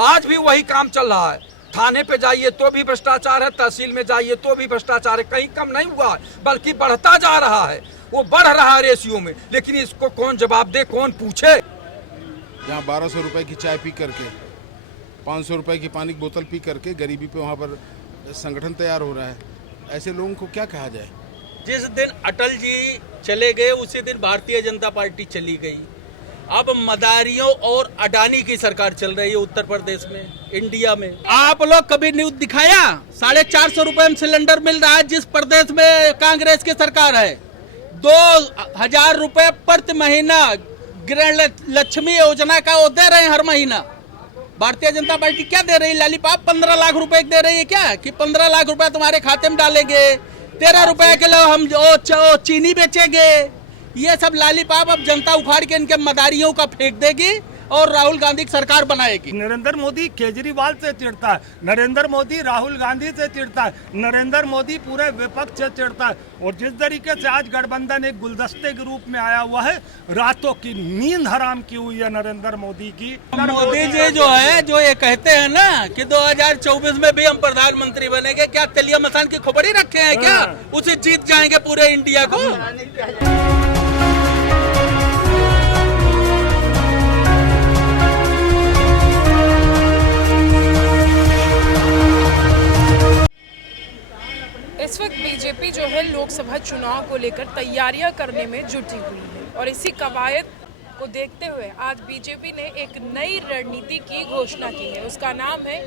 आज भी वही काम चल रहा है। थाने पे जाइए तो भी भ्रष्टाचार है, तहसील में जाइए तो भी भ्रष्टाचार है, कहीं कम नहीं हुआ है, बल्कि बढ़ता जा रहा है। वो बढ़ रहा है रेशियो में, लेकिन इसको कौन जवाब दे, कौन पूछे। जहाँ 1200 रुपए की चाय पी करके 500 रुपए की पानी की बोतल पी करके गरीबी पे वहाँ पर संगठन तैयार हो रहा है। ऐसे लोगों को क्या कहा जाए। जिस दिन अटल जी चले गए उसी दिन भारतीय जनता पार्टी चली गई। अब मदारियों और अडानी की सरकार चल रही है उत्तर प्रदेश में, इंडिया में। आप लोग कभी न्यूज दिखाया 450 रुपए में सिलेंडर मिल रहा है जिस प्रदेश में कांग्रेस की सरकार है। 2000 रुपए प्रति महीना गृह लक्ष्मी योजना का वो दे रहे हैं हर महीना। भारतीय जनता पार्टी क्या दे रही है? लॉलीपॉप 15 लाख रुपए दे रही है क्या, कि 15 लाख रुपए तुम्हारे खाते में डालेंगे, 13 रुपए किलो हम चीनी बेचेंगे। ये सब लॉलीपॉप अब जनता उखाड़ के इनके मदारियों का फेंक देगी और राहुल गांधी की सरकार बनाएगी। नरेंद्र मोदी केजरीवाल से चिढ़ता है, नरेंद्र मोदी राहुल गांधी से चिढ़ता है, नरेंद्र मोदी पूरे विपक्ष से चिढ़ता है। और जिस तरीके से आज गठबंधन एक गुलदस्ते के रूप में आया हुआ है, रातों की नींद हराम की हुई है नरेंद्र मोदी की। मोदी जी जो है, जो ये कहते हैं ना कि 2024 में भी हम प्रधानमंत्री बनेंगे, क्या तेलिया मसान की खोपड़ी रखे हैं क्या? उसे जीत जाएंगे पूरे इंडिया को। इस वक्त बीजेपी जो है लोकसभा चुनाव को लेकर तैयारियां करने में जुटी हुई है और इसी कवायद को देखते हुए आज बीजेपी ने एक नई रणनीति की घोषणा की है। उसका नाम है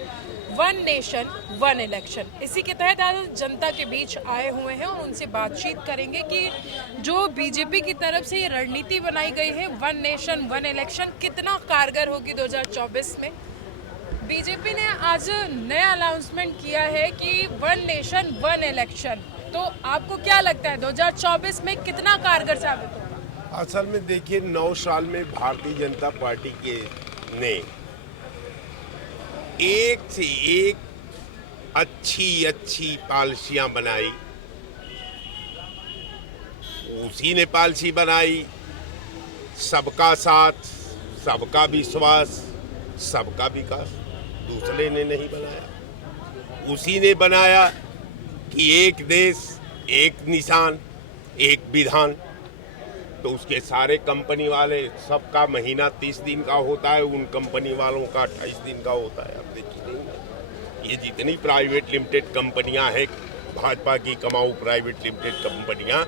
वन नेशन वन इलेक्शन। इसी के तहत आज जनता के बीच आए हुए हैं और उनसे बातचीत करेंगे कि जो बीजेपी की तरफ से ये रणनीति बनाई गई है वन नेशन वन इलेक्शन कितना कारगर होगी 2024 में। बीजेपी ने आज नया अनाउंसमेंट किया है कि वन नेशन वन इलेक्शन, तो आपको क्या लगता है 2024 में कितना कारगर साबित होगा? असल में देखिए 9 साल में भारतीय जनता पार्टी के ने एक से एक अच्छी पॉलिसियां बनाई। उसी ने पॉलिसी बनाई सबका साथ, सबका विश्वास, सबका विकास। दूसरे ने नहीं बनाया, उसी ने बनाया कि एक देश एक निशान एक विधान। तो उसके सारे कंपनी वाले सबका महीना 30 दिन का होता है, उन कंपनी वालों का 28 दिन का होता है। अब देखिए ये जितनी प्राइवेट लिमिटेड कंपनियां हैं, भाजपा की कमाऊ प्राइवेट लिमिटेड कंपनियां,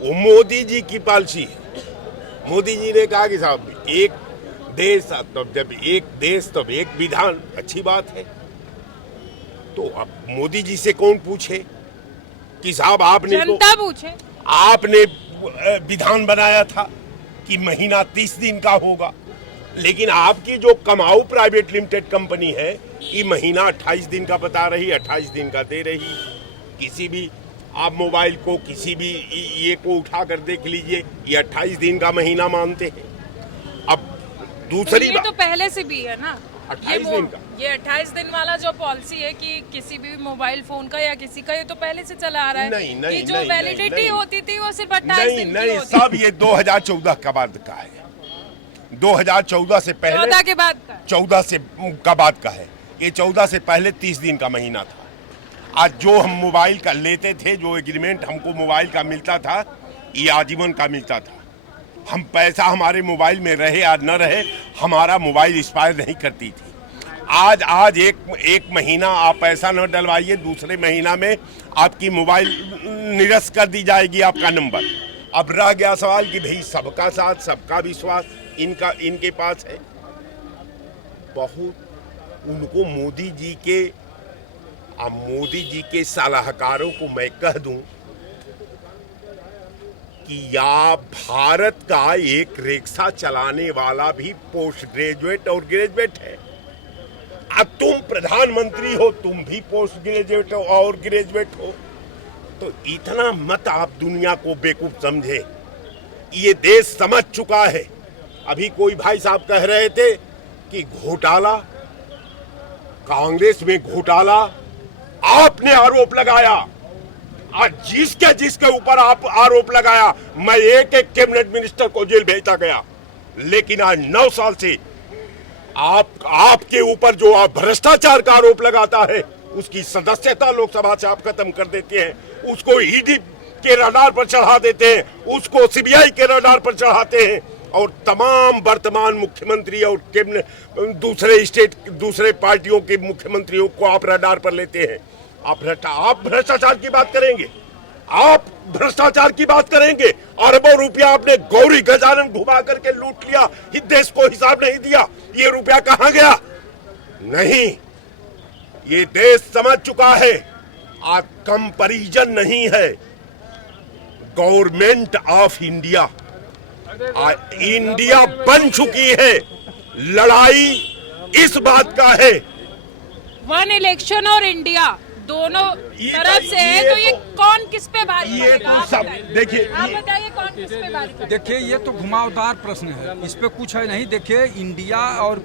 वो मोदी जी की पॉलिसी है। मोदी जी ने कहा कि साहब एक देश, तब जब एक देश तब एक विधान, अच्छी बात है। तो अब मोदी जी से कौन पूछे कि साहब आपने जनता पूछे। आपने विधान बनाया था कि महीना 30 दिन का होगा, लेकिन आपकी जो कमाऊ प्राइवेट लिमिटेड कंपनी है ये महीना 28 दिन का बता रही, 28 दिन का दे रही। किसी भी आप मोबाइल को किसी भी ये को उठा कर देख लीजिए, ये 28 दिन का महीना मानते हैं। अब दूसरी तो ये तो पहले से भी है ना 28 दिन का। ये 28 दिन वाला जो पॉलिसी है कि किसी भी मोबाइल फोन का या किसी का, ये तो पहले से चला आ रहा है। नहीं, कि जो वैलिडिटी होती थी वो सिर्फ 28 दिन की होती सब ये 2014 का बाद का है। 2014 से पहले 14 के बाद का 14 से का बाद का है। ये 14 से पहले 30 दिन का महीना था। आज जो हम मोबाइल का लेते थे, जो एग्रीमेंट हमको मोबाइल का मिलता था, ये आजीवन का मिलता था। हम पैसा हमारे मोबाइल में रहे या न रहे, हमारा मोबाइल एक्सपायर नहीं करती थी। आज एक महीना आप पैसा न डलवाइए, दूसरे महीना में आपकी मोबाइल निरस्त कर दी जाएगी आपका नंबर। अब रह गया सवाल कि भाई सबका साथ सबका विश्वास इनके पास है। बहुत उनको मोदी जी के सलाहकारों को मैं कह दूं कि या भारत का एक रिक्शा चलाने वाला भी पोस्ट ग्रेजुएट और ग्रेजुएट है। अब तुम प्रधानमंत्री हो, तुम भी पोस्ट ग्रेजुएट हो और ग्रेजुएट हो, तो इतना मत आप दुनिया को बेवकूफ समझे। ये देश समझ चुका है। अभी कोई भाई साहब कह रहे थे कि घोटाला, कांग्रेस में घोटाला, आपने आरोप लगाया। आज जिसके ऊपर आप आरोप लगाया, मैं एक कैबिनेट मिनिस्टर को जेल भेजता गया। लेकिन आज 9 साल से आपके ऊपर जो आप भ्रष्टाचार का आरोप लगाता है उसकी सदस्यता लोकसभा से आप खत्म कर देते हैं, उसको ईडी के रडार पर चढ़ा देते हैं, उसको सीबीआई के रडार पर चढ़ाते हैं और तमाम वर्तमान मुख्यमंत्री और दूसरे पार्टियों के मुख्यमंत्रियों को आप रडार पर लेते हैं। आप भ्रष्टाचार की बात करेंगे, आप भ्रष्टाचार की बात करेंगे। अरबों रुपया आपने गौरी गजानन घुमा करके लूट लिया, इस देश को हिसाब नहीं दिया, ये रुपया कहां गया? नहीं, ये देश समझ चुका है आज कंपैरिजन नहीं है, गवर्नमेंट ऑफ इंडिया इंडिया बन चुकी है। लड़ाई इस बात का है, वन इलेक्शन और इंडिया दोनों तरफ से है, तो ये कौन किस पे भारी ये पड़ेगा? तो सब देखिए, आप बताइए कौन किस पे भारी पड़ेगा? देखिए ये तो घुमावदार प्रश्न है, इस पे कुछ है नहीं। देखिए इंडिया और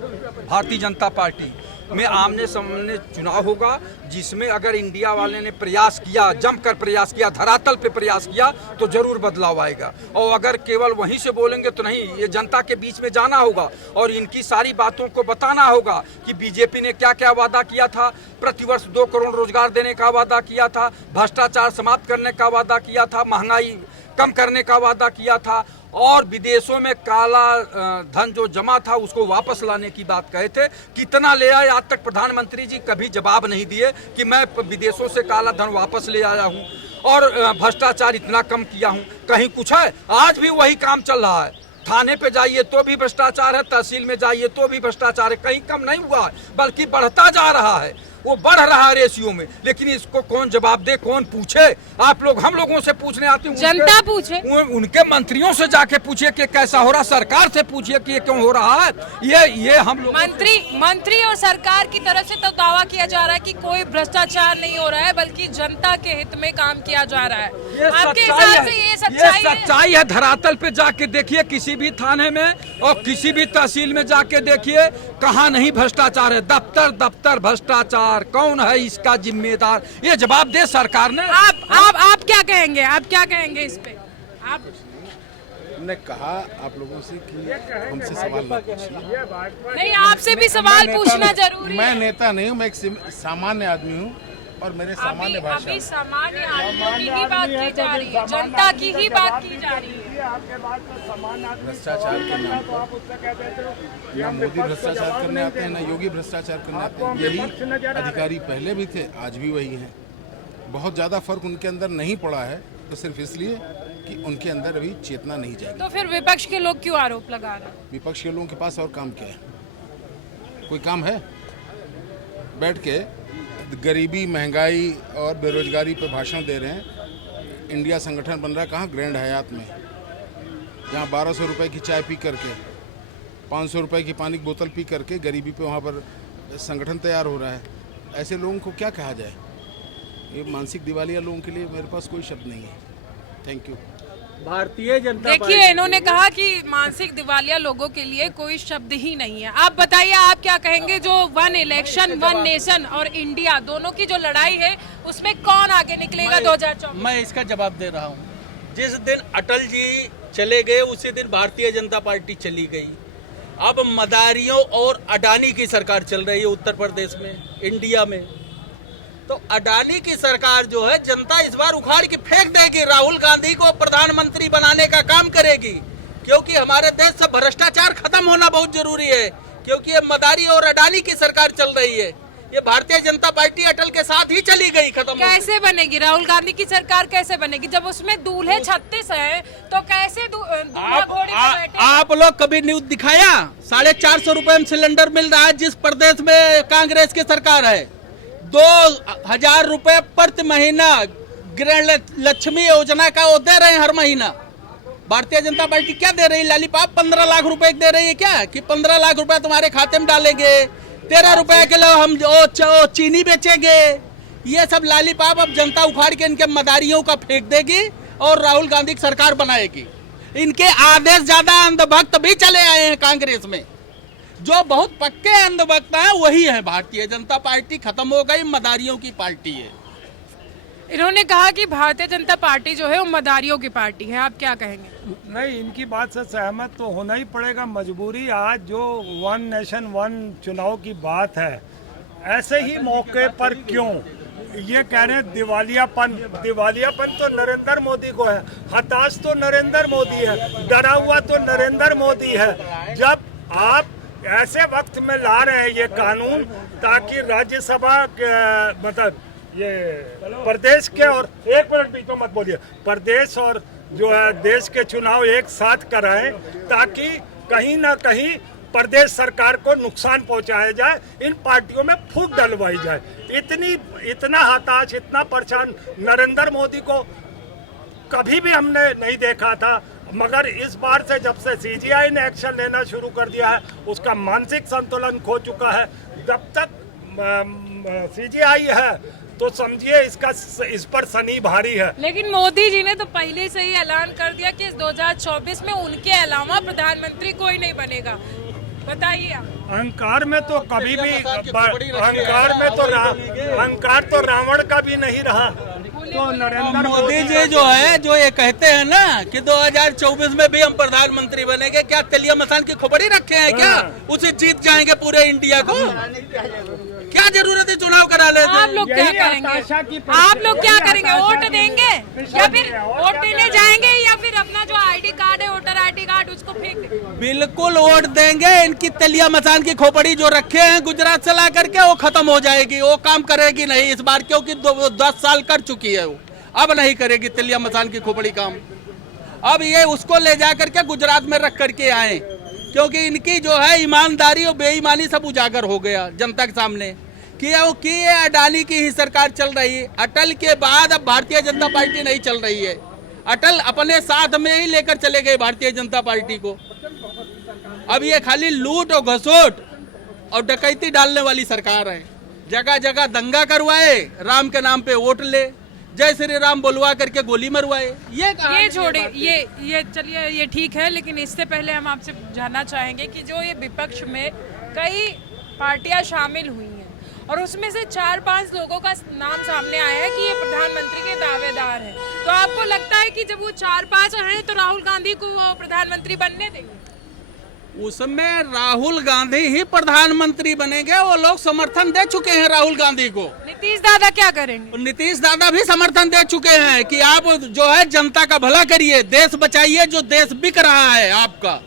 भारतीय जनता पार्टी में आमने सामने चुनाव होगा, जिसमें अगर इंडिया वाले ने प्रयास किया, जमकर प्रयास किया, धरातल पे प्रयास किया तो जरूर बदलाव आएगा। और अगर केवल वहीं से बोलेंगे तो नहीं, ये जनता के बीच में जाना होगा और इनकी सारी बातों को बताना होगा कि बीजेपी ने क्या क्या वादा किया था। प्रतिवर्ष 2 करोड़ रोजगार देने का वादा किया था, भ्रष्टाचार समाप्त करने का वादा किया था, महंगाई कम करने का वादा किया था और विदेशों में काला धन जो जमा था उसको वापस लाने की बात कहे थे। कितना ले आए आज तक प्रधानमंत्री जी कभी जवाब नहीं दिए कि मैं विदेशों से काला धन वापस ले आया हूं और भ्रष्टाचार इतना कम किया हूं। कहीं कुछ है? आज भी वही काम चल रहा है। थाने पे जाइए तो भी भ्रष्टाचार है, तहसील में जाइए तो भी भ्रष्टाचार है, कहीं कम नहीं हुआ है बल्कि बढ़ता जा रहा है। वो बढ़ रहा है रेशियो में, लेकिन इसको कौन जवाब दे, कौन पूछे? आप लोग हम लोगों से पूछने आते हैं, जनता पूछे, उनके मंत्रियों से जाके पूछिए कि कैसा हो रहा, सरकार से पूछिए कि ये क्यों हो रहा है। ये हम लोग मंत्री और सरकार की तरफ से तो दावा किया जा रहा है कि कोई भ्रष्टाचार नहीं हो रहा है बल्कि जनता के हित में काम किया जा रहा है। आपके हिसाब से ये सच्चाई है। धरातल पे जाके देखिए, किसी भी थाने में और किसी भी तहसील में जाके देखिए, कहाँ नहीं भ्रष्टाचार है। दफ्तर दफ्तर भ्रष्टाचार, कौन है इसका जिम्मेदार? ये जवाब दे सरकार ने। आप क्या कहेंगे? आप क्या कहेंगे इस पे? आप ने कहा आप लोगों से कि हमसे सवाल ना पूछिए। नहीं, आपसे भी सवाल पूछना जरूरी मैं है। नेता नहीं हूँ, मैं एक सामान्य आदमी हूँ और मेरे सामान्य भाषा अभी सामान्य आदमियों की ही बात की जा रही है, जनता की ही बात की जा रही है। भ्रष्टाचार के नाम पर ना मोदी भ्रष्टाचार करने आते हैं, ना योगी भ्रष्टाचार करने आते हैं। यही अधिकारी पहले भी थे, आज भी वही हैं। बहुत ज़्यादा फर्क उनके अंदर नहीं पड़ा है, तो सिर्फ इसलिए कि उनके अंदर अभी चेतना नहीं जागी। तो फिर विपक्ष के लोग क्यों आरोप लगा रहे हैं? विपक्ष के लोगों के पास और काम क्या है? कोई काम है? बैठ के गरीबी, महंगाई और बेरोजगारी पे भाषण दे रहे हैं। इंडिया संगठन बन रहा है कहाँ? ग्रैंड हयात में, जहाँ 1200 रुपए की चाय पी करके, 500 रुपए की पानी की बोतल पी करके गरीबी पे वहाँ पर संगठन तैयार हो रहा है। ऐसे लोगों को क्या कहा जाए? ये मानसिक दिवालिया लोगों के लिए मेरे पास कोई शब्द नहीं है। Thank you. भारतीय जनता देखिए, इन्होंने कहा कि मानसिक दिवालिया लोगों के लिए कोई शब्द ही नहीं है। आप बताइए, आप क्या कहेंगे? जो वन इलेक्शन, वन नेशन और इंडिया दोनों की जो लड़ाई है उसमें कौन आगे निकलेगा 2024? मैं इसका जवाब दे रहा हूँ। जिस दिन अटल जी चले गए उसी दिन भारतीय जनता पार्टी चली गई। अब मदारियों और अडानी की सरकार चल रही है उत्तर प्रदेश में, इंडिया में। तो अडानी की सरकार जो है, जनता इस बार उखाड़ के फेंक देगी, राहुल गांधी को प्रधानमंत्री बनाने का काम करेगी, क्योंकि हमारे देश से भ्रष्टाचार खत्म होना बहुत जरूरी है, क्योंकि ये मदारी और अडानी की सरकार चल रही है। ये भारतीय जनता पार्टी अटल के साथ ही चली गई, खत्म। कैसे बनेगी राहुल गांधी की सरकार? कैसे बनेगी जब उसमें दूल्हे 36 है? तो कैसे दूल्हा घोड़ी पे बैठे? आप लोग कभी न्यूज दिखाया? 450 रुपए में सिलेंडर मिल रहा है जिस प्रदेश में कांग्रेस की सरकार है। 2000 रुपए प्रति महीना गृह लक्ष्मी योजना का वो दे रहे हैं हर महीना। भारतीय जनता पार्टी क्या दे रही है? लॉलीपॉप 15 लाख रुपए दे रही है क्या? कि 15 लाख रुपए तुम्हारे खाते में डालेंगे, 13 रुपए किलो हम चीनी बेचेंगे। ये सब लॉलीपॉप अब जनता उखाड़ के इनके मदारियों का फेंक देगी और राहुल गांधी की सरकार बनाएगी। इनके आदेश ज्यादा अंधभक्त भी चले आए हैं कांग्रेस में। जो बहुत पक्के अंधभक्त हैं वही है। भारतीय जनता पार्टी खत्म हो गई, मदारियों की पार्टी है। इन्होंने कहा कि भारतीय जनता पार्टी जो है वो मदारियों की पार्टी है, आप क्या कहेंगे? नहीं, इनकी बात से सहमत तो होना ही पड़ेगा, मजबूरी। आज जो वन नेशन वन चुनाव की बात है, ऐसे ही मौके पर क्यों ये कह रहे हैं दिवालियापन तो नरेंद्र मोदी को है, हताश तो नरेंद्र मोदी है, डरा हुआ तो नरेंद्र मोदी है। जब आप ऐसे वक्त में ला रहे हैं ये कानून ताकि राज्यसभा मतलब ये प्रदेश के, और एक मिनट बीच में मत बोलिए, प्रदेश और जो है देश के चुनाव एक साथ कराएं ताकि कहीं ना कहीं प्रदेश सरकार को नुकसान पहुंचाया जाए, इन पार्टियों में फूट डलवाई जाए। इतना हताश, इतना परेशान नरेंद्र मोदी को कभी भी हमने नहीं देखा था, मगर इस बार से जब से सीजीआई ने एक्शन लेना शुरू कर दिया है, उसका मानसिक संतुलन खो चुका है। जब तक सीजीआई है तो समझिए इस पर शनि भारी है। लेकिन मोदी जी ने तो पहले से ही ऐलान कर दिया कि 2024 में उनके अलावा प्रधानमंत्री कोई नहीं बनेगा। बताइए आप। अहंकार में तो कभी भी अहंकार तो रावण का भी नहीं रहा। तो नरेंद्र मोदी जी जो है, जो ये कहते हैं ना कि 2024 में भी हम प्रधानमंत्री बनेंगे, क्या तेलिया मसान की खोपड़ी रखे हैं क्या? उसे जीत जाएंगे पूरे इंडिया को? क्या जरूरत है चुनाव करा लेते? आप लोग क्या करेंगे? आप लोग क्या करेंगे? वोट देंगे या फिर वोट देने जाएंगे या फिर अपना जो आईडी कार्ड है, वोटर आईडी कार्ड, उसको फेंक देंगे? बिल्कुल वोट देंगे। इनकी तेलिया मसान की खोपड़ी जो रखे हैं गुजरात से ला करके, वो खत्म हो जाएगी, वो काम करेगी नहीं इस बार, क्योंकि 10 साल कर चुकी है वो, अब नहीं करेगी तेलिया मसान की खोपड़ी काम। अब ये उसको ले जा करके गुजरात में रख करके आए, क्योंकि इनकी जो है ईमानदारी और बेईमानी सब उजागर हो गया जनता के सामने कि ये अडानी की ही सरकार चल रही है। अटल के बाद अब भारतीय जनता पार्टी नहीं चल रही है। अटल अपने साथ में ही लेकर चले गए भारतीय जनता पार्टी को। अब ये खाली लूट और घसोट और डकैती डालने वाली सरकार है। जगह जगह दंगा करवाए, राम के नाम पे वोट ले, जय श्री राम बोलवा करके गोली मरवाए। ये छोड़े, ये चलिए, ये ठीक है, लेकिन इससे पहले हम आपसे जानना चाहेंगे कि जो ये विपक्ष में कई पार्टियां शामिल हुई हैं और उसमें से 4-5 लोगों का नाम सामने आया है कि ये प्रधानमंत्री के दावेदार हैं, तो आपको लगता है कि जब वो 4-5 हैं तो राहुल गांधी को वो प्रधानमंत्री बनने देंगे? उसमें राहुल गांधी ही प्रधानमंत्री बनेंगे। वो लोग समर्थन दे चुके हैं राहुल गांधी को। नीतीश दादा क्या करेंगे? नीतीश दादा भी समर्थन दे चुके हैं कि आप जो है जनता का भला करिए, देश बचाइए, जो देश बिक रहा है आपका।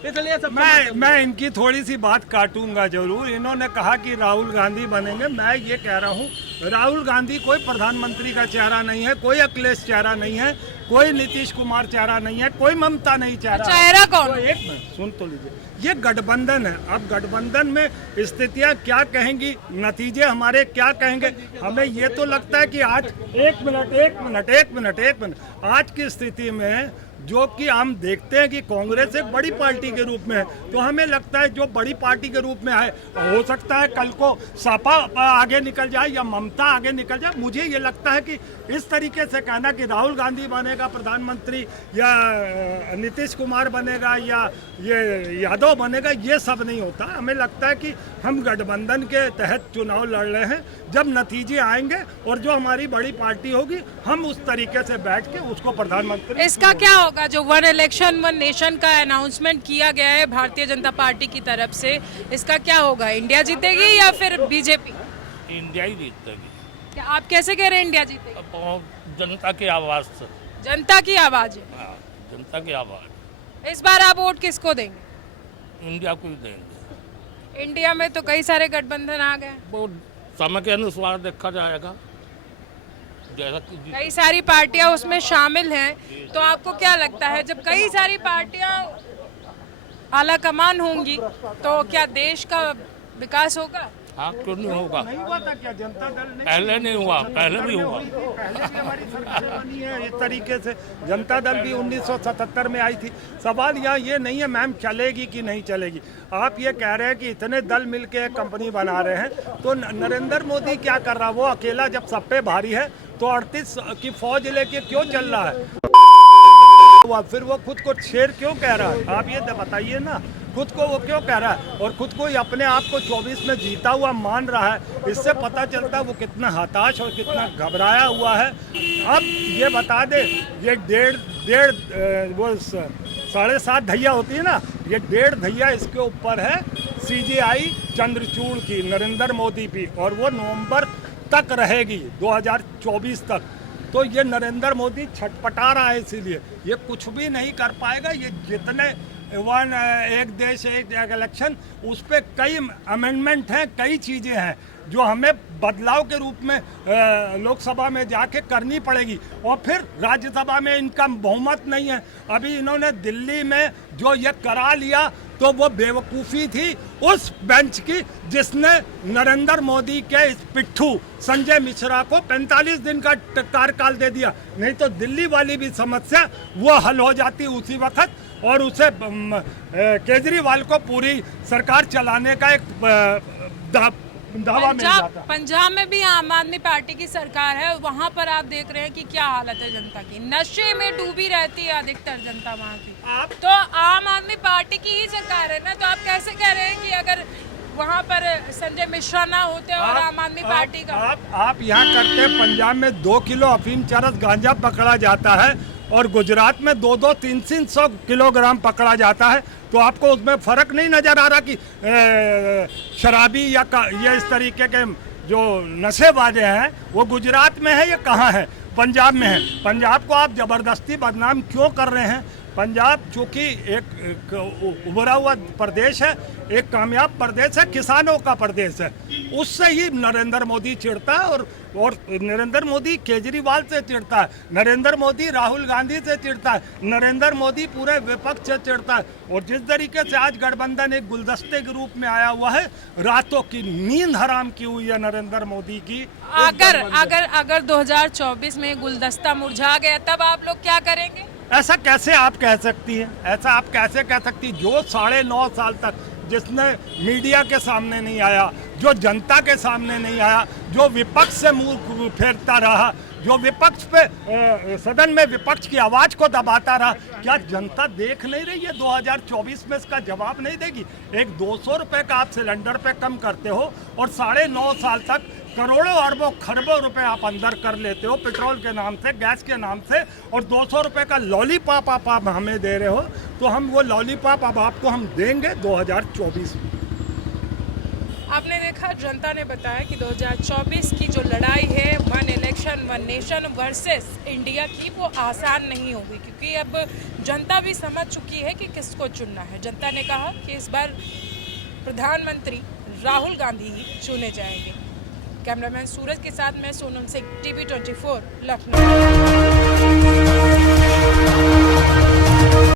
इसलिए मैं इनकी थोड़ी सी बात काटूंगा जरूर। इन्होंने कहा कि राहुल गांधी बनेंगे, मैं ये कह रहा हूँ राहुल गांधी कोई प्रधानमंत्री का चेहरा नहीं है, कोई अखिलेश चेहरा नहीं है, कोई नीतीश कुमार चेहरा नहीं है, कोई ममता नहीं चेहरा कौन? तो एक मिनट सुन तो लीजिए, ये गठबंधन है। अब गठबंधन में स्थितियां क्या कहेंगी, नतीजे हमारे क्या कहेंगे, हमें ये तो लगता है कि आज एक मिनट आज की स्थिति में जो कि हम देखते हैं कि कांग्रेस एक बड़ी पार्टी के रूप में है, तो हमें लगता है जो बड़ी पार्टी के रूप में है, हो सकता है कल को सपा आगे निकल जाए या ममता आगे निकल जाए। मुझे ये लगता है कि इस तरीके से कहना कि राहुल गांधी बनेगा प्रधानमंत्री या नीतीश कुमार बनेगा या ये यादव बनेगा, ये सब नहीं होता। हमें लगता है कि हम गठबंधन के तहत चुनाव लड़ रहे हैं, जब नतीजे आएंगे और जो हमारी बड़ी पार्टी होगी हम उस तरीके से बैठ के उसको प्रधानमंत्री। इसका क्या होगा जो वन इलेक्शन वन नेशन का अनाउंसमेंट किया गया है भारतीय जनता पार्टी की तरफ से, इसका क्या होगा? इंडिया जीतेगी या फिर बीजेपी? इंडिया ही जीतेगी। क्या आप कैसे कह रहे हैं इंडिया जीतेगी? जनता की आवाज से। जनता की आवाज है। हाँ, जनता की आवाज। इस बार आप वोट किसको देंगे? इंडिया को ही देंगे। इंडिया में तो कई सारे गठबंधन आ गए, वो समय के अनुसार देखा जाएगा। जैसा कई सारी पार्टियां उसमें शामिल हैं, तो आपको क्या लगता है जब कई सारी पार्टियां आला कमान होंगी तो क्या देश का विकास होगा? हाँ, क्यों नहीं होगा? नहीं हुआ था क्या जनता दल ने? पहले नहीं हुआ, पहले भी हुआ। पहले भी हमारी सरकार बनी है इस तरीके से। जनता दल भी 1977 में आई थी। सवाल यहाँ ये नहीं है मैम चलेगी कि नहीं चलेगी। आप ये कह रहे हैं कि इतने दल मिलके एक कंपनी बना रहे हैं, तो नरेंद्र मोदी क्या कर रहा है? वो अकेला जब सब पे भारी है तो 38 की फौज लेके क्यों चल रहा है? फिर वो खुद को शेर क्यों कह रहा है? आप ये बताइए ना। खुद को वो क्यों कह रहा है और खुद को ही अपने आप को 24 में जीता हुआ मान रहा है? इससे पता चलता है वो कितना हताश और कितना घबराया हुआ है। अब ये बता दे, ये वो 7.5 ढैया होती है ना, ये 1.5 ढैया इसके ऊपर है CGI चंद्रचूड़ की, नरेंद्र मोदी की, और वो नवंबर तक रहेगी, 2024 तक। तो ये नरेंद्र मोदी छटपटा रहा है, इसीलिए ये कुछ भी नहीं कर पाएगा। ये जितने एक देश एक इलेक्शन, उस पर कई अमेंडमेंट हैं, कई चीज़ें हैं जो हमें बदलाव के रूप में लोकसभा में जाके करनी पड़ेगी, और फिर राज्यसभा में इनका बहुमत नहीं है। अभी इन्होंने दिल्ली में जो ये करा लिया तो वो बेवकूफ़ी थी उस बेंच की जिसने नरेंद्र मोदी के इस पिट्ठू संजय मिश्रा को 45 दिन का कार्यकाल दे दिया। नहीं तो दिल्ली वाली भी समस्या वो हल हो जाती उसी वक्त, और उसे केजरीवाल को पूरी सरकार चलाने का एक दावा मिल जाता। पंजाब में भी आम आदमी पार्टी की सरकार है, वहाँ पर आप देख रहे हैं कि क्या हालत है जनता की, नशे में डूबी रहती है अधिकतर जनता वहाँ की। तो आम आदमी पार्टी की ही सरकार है ना, तो आप कैसे कह रहे हैं कि अगर वहाँ पर संजय मिश्रा ना होते और आम आदमी पार्टी का? आप यहाँ करते, पंजाब में 2 किलो अफीम चरस गांजा पकड़ा जाता है और गुजरात में 200 300 किलोग्राम पकड़ा जाता है। तो आपको उसमें फ़र्क नहीं नज़र आ रहा कि शराबी या ये इस तरीके के जो नशेबाजे हैं वो गुजरात में है या कहाँ है? पंजाब में है। पंजाब को आप ज़बरदस्ती बदनाम क्यों कर रहे हैं? पंजाब चूँकि एक उभरा हुआ प्रदेश है, एक कामयाब प्रदेश है, किसानों का प्रदेश है, उससे ही नरेंद्र मोदी चिढ़ता है, और नरेंद्र मोदी केजरीवाल से चिढ़ता है, नरेंद्र मोदी राहुल गांधी से चिढ़ता है, नरेंद्र मोदी पूरे विपक्ष से चिढ़ता है। और जिस तरीके से आज गठबंधन एक गुलदस्ते के रूप में आया हुआ है, रातों की नींद हराम की हुई है नरेंद्र मोदी की। अगर 2024 में गुलदस्ता मुरझा गया तब आप लोग क्या करेंगे? ऐसा कैसे आप कह सकती हैं? ऐसा आप कैसे कह सकती? जो 9.5 साल तक जिसने मीडिया के सामने नहीं आया, जो जनता के सामने नहीं आया, जो विपक्ष से मुंह फेरता रहा, जो विपक्ष पे सदन में विपक्ष की आवाज़ को दबाता रहा, क्या जनता देख नहीं रही है? 2024 में इसका जवाब नहीं देगी? एक 200 रुपये का आप सिलेंडर पे कम करते हो और 9.5 साल तक करोड़ों अरबों खरबों रुपए आप अंदर कर लेते हो पेट्रोल के नाम से, गैस के नाम से, और 200 रुपये का लॉलीपॉप आप हमें दे रहे हो। तो हम वो लॉलीपॉप अब आपको हम देंगे 2024 में। आपने देखा, जनता ने बताया कि 2024 की जो लड़ाई है, one election one nation versus India की, वो आसान नहीं होगी, क्योंकि अब जनता भी समझ चुकी है कि किसको चुनना है। जनता ने कहा कि इस बार प्रधानमंत्री राहुल गांधी ही चुने जाएंगे। कैमरामैन सूरज के साथ मैं सोनम सिंह, TV 24 लखनऊ।